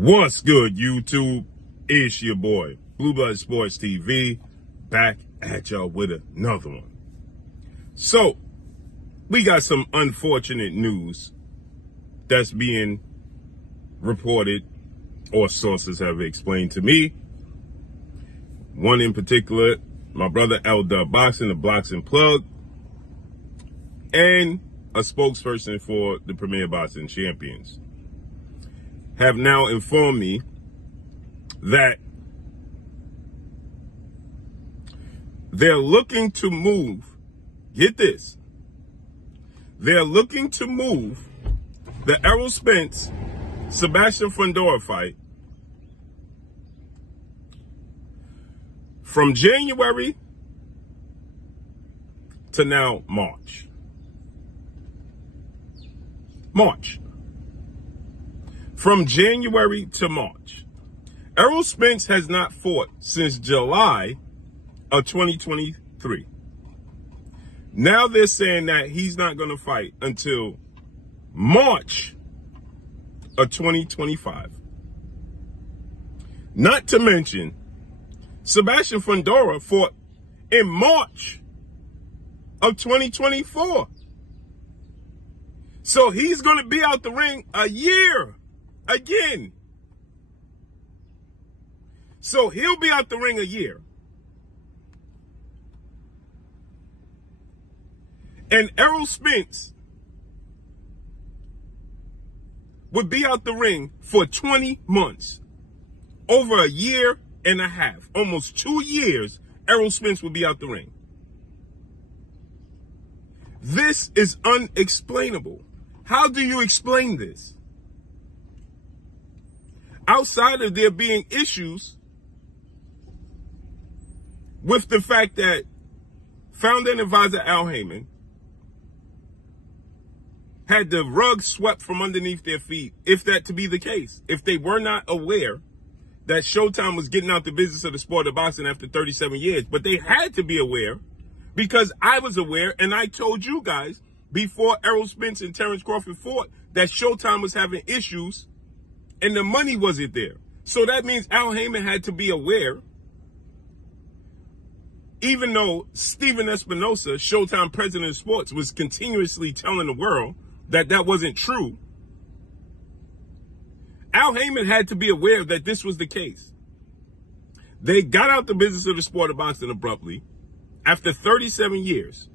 What's good, YouTube? It's your boy, Blue Blood Sports TV, back at y'all with another one. So, we got some unfortunate news that's being reported, or sources have explained to me. One in particular, my brother Errol Boxing, the Boxing Plug, and a spokesperson for the Premier Boxing Champions, have now informed me that they're looking to move, get this, they're looking to move the Errol Spence, Sebastian Fundora fight from January to now March. From January to March. Errol Spence has not fought since July of 2023. Now they're saying that he's not going to fight until March of 2025. Not to mention, Sebastian Fundora fought in March of 2024. So he's going to be out the ring a year again. So he'll be out the ring a year. And Errol Spence would be out the ring for 20 months. Over a year and a half. Almost 2 years, Errol Spence would be out the ring. This is unexplainable. How do you explain this? Outside of there being issues with the fact that founder and advisor Al Haymon had the rug swept from underneath their feet, if that to be the case, if they were not aware that Showtime was getting out the business of the sport of boxing after 37 years. But they had to be aware, because I was aware, and I told you guys before Errol Spence and Terrence Crawford fought that Showtime was having issues and the money wasn't there. So that means Al Haymon had to be aware, even though Steven Espinosa, Showtime president of sports, was continuously telling the world that that wasn't true. Al Haymon had to be aware that this was the case. They got out the business of the sport of boxing abruptly after 37 years.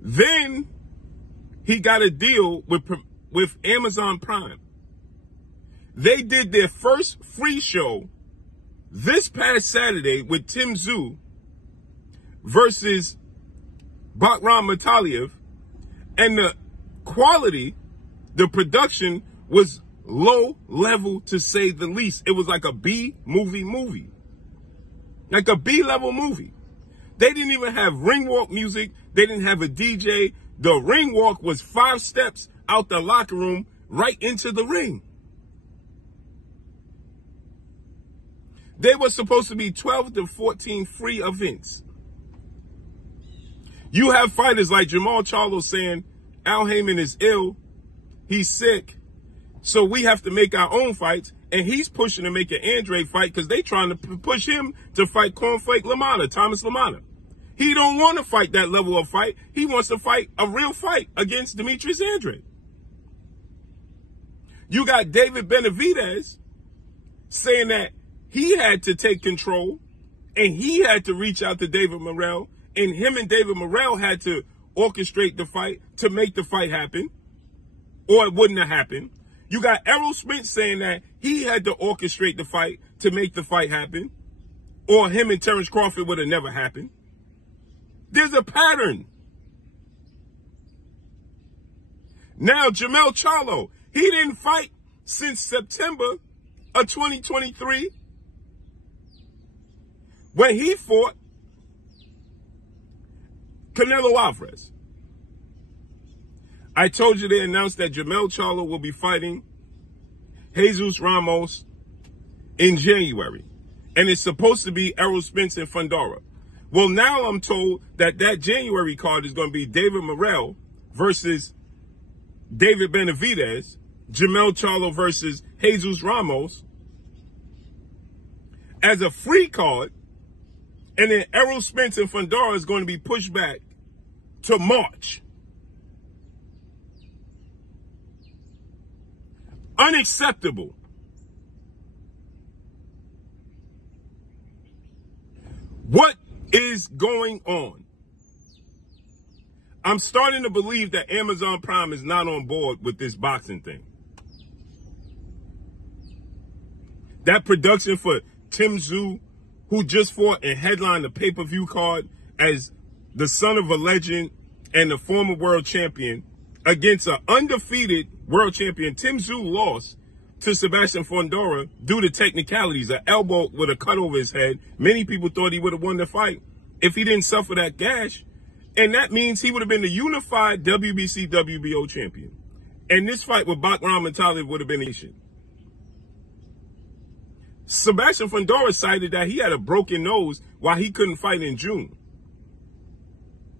Then he got a deal with Amazon Prime. They did their first free show this past Saturday with Tim Tszyu versus Bakram Mataliev, and the quality, the production was low level to say the least. It was like a B movie. Like a B-level movie. They didn't even have ring walk music. They didn't have a DJ. The ring walk was 5 steps out the locker room right into the ring. They were supposed to be 12 to 14 free events. You have fighters like Jermall Charlo saying Al Haymon is ill, he's sick, so we have to make our own fights. And he's pushing to make an Andre fight because they trying to push him to fight Cornflake LaMotta, Thomas LaMotta. He don't want to fight that level of fight. He wants to fight a real fight against Demetrius Andrade. You got David Benavidez saying that he had to take control and he had to reach out to David Morrell, and him and David Morrell had to orchestrate the fight to make the fight happen, or it wouldn't have happened. You got Errol Spence saying that he had to orchestrate the fight to make the fight happen, or him and Terrence Crawford would have never happened. There's a pattern. Now, Jermall Charlo, he didn't fight since September of 2023 when he fought Canelo Alvarez. I told you they announced that Jermall Charlo will be fighting Jesus Ramos in January. And it's supposed to be Errol Spence and Fundora. Well, now I'm told that January card is going to be David Morrell versus David Benavidez, Jermall Charlo versus Jesus Ramos as a free card, and then Errol, Spence, and Fundora is going to be pushed back to March. Unacceptable. What is going on? I'm starting to believe that Amazon Prime is not on board with this boxing thing. That production for Tim Tszyu, who just fought and headlined the pay-per-view card as the son of a legend and the former world champion against an undefeated world champion. Tim Tszyu lost to Sebastian Fundora due to technicalities, an elbow with a cut over his head. Many people thought he would have won the fight if he didn't suffer that gash. And that means he would have been the unified WBC WBO champion. And this fight with Bakram and Talib would have been a nation. Sebastian Fundora cited that he had a broken nose while he couldn't fight in June.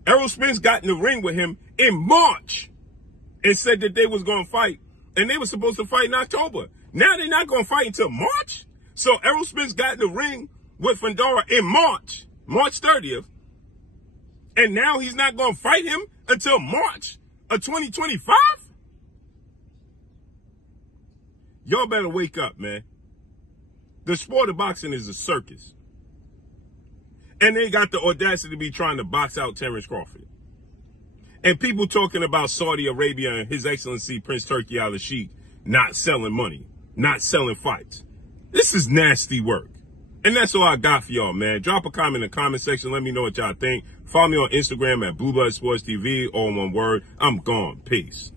Errol Spence got in the ring with him in March and said that they was going to fight. And they were supposed to fight in October. Now they're not going to fight until March. So Errol Spence got in the ring with Fundora in March 30th. And now he's not going to fight him until March of 2025? Y'all better wake up, man. The sport of boxing is a circus. And they got the audacity to be trying to box out Terrence Crawford. And people talking about Saudi Arabia and His Excellency Prince Turki al-Sheikh not selling money, not selling fights. This is nasty work. And that's all I got for y'all, man. Drop a comment in the comment section. Let me know what y'all think. Follow me on Instagram at Blue Blood Sports TV, all one word. I'm gone. Peace.